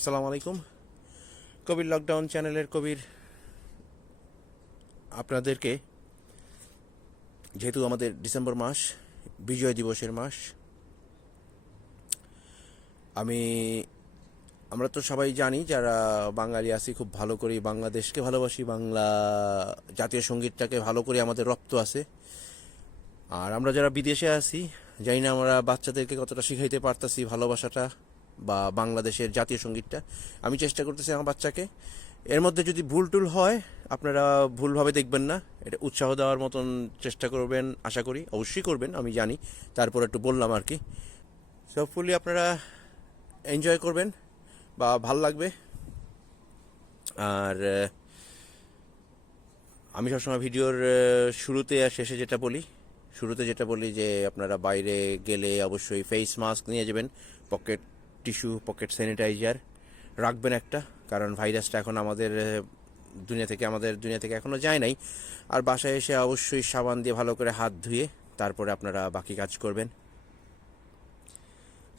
আসসালামু আলাইকুম। কবির লকডাউন চ্যানেলের কবির আপনাদেরকে, যেহেতু আমাদের ডিসেম্বর মাস, বিজয় দিবসের মাস, আমি, আমরা তো সবাই জানি যারা বাঙালি আছি, খুব ভালো করি বাংলাদেশকে ভালোবাসি, বাংলা জাতীয় সঙ্গীতটাকে ভালো করে আমাদের রক্ত আছে। আর আমরা যারা বিদেশে আছি, জানি না আমরা বাচ্চাদেরকে কতটা শিখাইতে পারতাছি ভালোবাসাটা। বা বাংলাদেশের জাতীয় সঙ্গীতটা। আমি চেষ্টা করতেছি আমার বাচ্চাকে। এর মধ্যে যদি ভুল টুল হয়, আপনারা ভুলভাবে দেখবেন না। এটা উৎসাহ দেওয়ার মতন চেষ্টা করবেন, আশা করি। অবশ্যই করবেন, আমি জানি। তারপর একটু বললাম আর কি। সব ফুলি আপনারা এনজয় করবেন বা ভালো লাগবে। আর আমি সবসময় ভিডিওর শুরুতে আর শেষে যেটা বলি, শুরুতে যেটা বলি যে আপনারা বাইরে গেলে অবশ্যই ফেস মাস্ক নিয়ে যাবেন পকেট টিস্যু, পকেট স্যানিটাইজার রাখবেন একটা, কারণ ভাইরাসটা এখন আমাদের দুনিয়া থেকে, আমাদের দুনিয়া থেকে এখনও যায় নাই। আর বাসায় এসে অবশ্যই সাবান দিয়ে ভালো করে হাত ধুয়ে তারপরে আপনারা বাকি কাজ করবেন।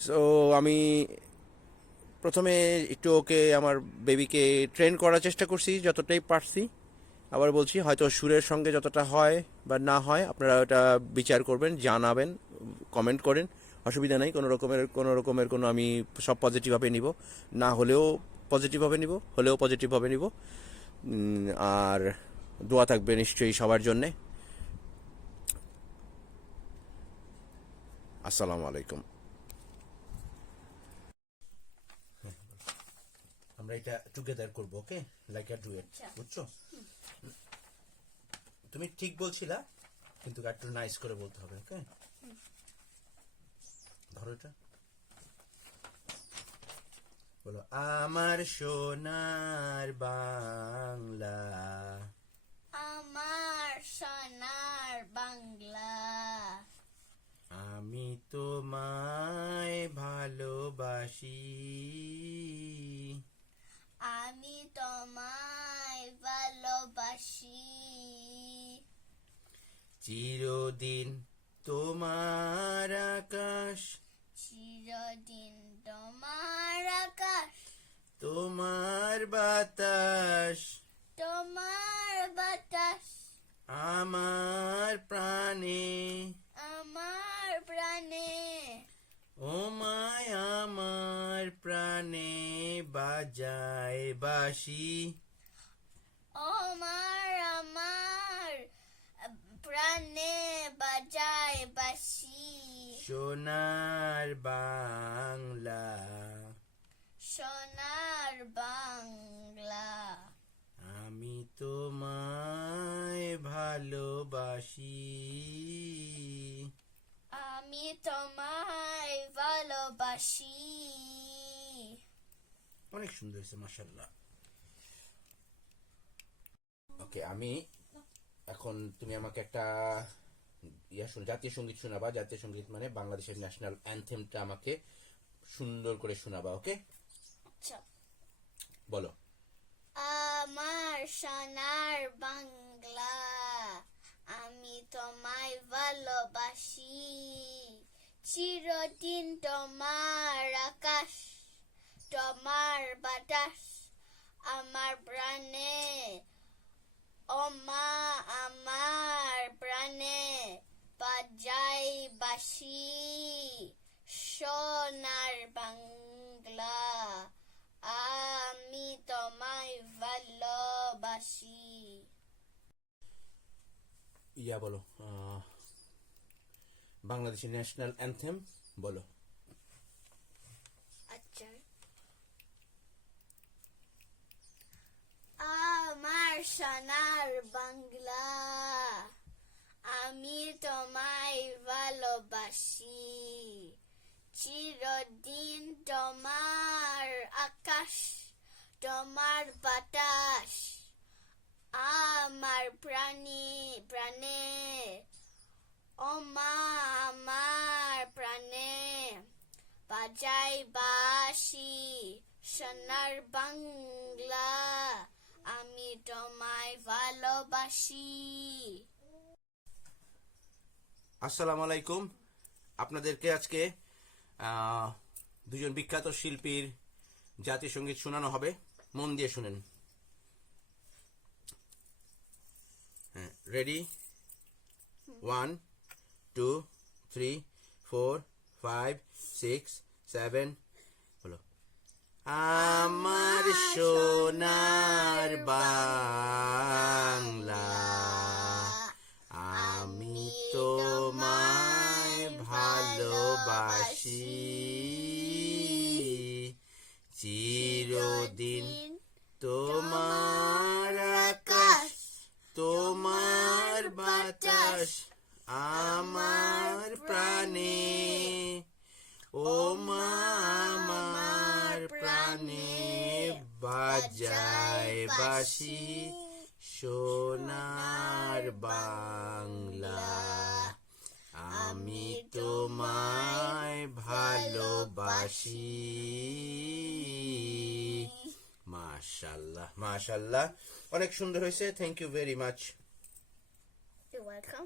সো আমি প্রথমে একটু ওকে, আমার বেবিকে ট্রেন করার চেষ্টা করছি, যতটাই পারছি। আবার বলছি, হয়তো সুরের সঙ্গে যতটা হয় বা না হয়, আপনারা ওটা বিচার করবেন, জানাবেন কমেন্ট করেন। অসুবিধা নেই কোনো রকমের কোনো রকমের কোনো আমি সব পজিটিভভাবে নিব। না হলেও পজিটিভভাবে নিব হলেও পজিটিভভাবে নিব। আর দোয়া থাকবে নিশ্চয়ই সবার জন্যে। আসসালামু আলাইকুম। আমরা এটা টুগেদার করব ওকে লাইক আ ডুয়েট বুঝছ? তুমি ঠিক বলছিলা কিন্তু একটু নাইস করে বলতে হবে ওকে ধরো এটা বলো আমার সোনার বাংলা। আমার সোনার বাংলা। আমি তোমায় ভালোবাসি। আমি তোমায় ভালোবাসি। চিরদিন তোমার আকাশ বাতাস। তোমার বাতাস। আমার প্রাণে। আমার প্রাণে। ও মায় আমার প্রাণে বাজায় বাসি আমার আমার প্রাণে বাজায় বাসি সোনার বাংলা। সোনার বাংলা। আমি তোমায় ভালোবাসি। আমি তোমায় ভালোবাসি। অনেক সুন্দর হয়েছে মাসাল্লাহ ওকে আমি এখন তুমি আমাকে একটা ইয়া শুন জাতীয় সংগীত শোনাবা। জাতীয় সংগীত মানে বাংলাদেশের ন্যাশনাল অ্যানথেমটা আমাকে সুন্দর করে শোনাবা ওকে? আচ্ছা। বলো। আমার সোনার বাংলা আমি তোমায় ভালোবাসি। চিরদিন তোমার আকাশ তোমার বাতাস আমার প্রাণে। ও মা আমার প্রাণে বাজাই বাসি সোনার বাংলা আমি তোমায় ভালোবাসি ইয়া বলো আহ, বাংলাদেশের ন্যাশনাল অ্যানথেম বলো আচ্ছা আমার সোনার বাংলা আমি তোমায় ভালোবাসি চিরদিন তোমার আকাশ, তোমার বাতাস, আমার প্রাণী, প্রাণে। ও মা, আমার প্রাণে। বাজাই বাসি, সোনার বাংলা, আমি তোমায় ভালোবাসি। আসসালামু আলাইকুম। আপনাদেরকে আজকে দুজন বিখ্যাত শিল্পীর জাতীয় সংগীত শোনানো হবে। মন দিয়ে শুনেন। হ্যাঁ ready one two three four five six seven হলো আমার সোনার বাংলা। তোমার আকাশ, তোমার বাতাস, আমার প্রাণে। ও মা, আমার প্রাণে বাজায় বাসি সোনার বাংলা। আমি তোমায় ভালোবাসি। মাশাল্লাহ মাশাল্লাহ অনেক সুন্দর হয়েছে thank you very much welcome.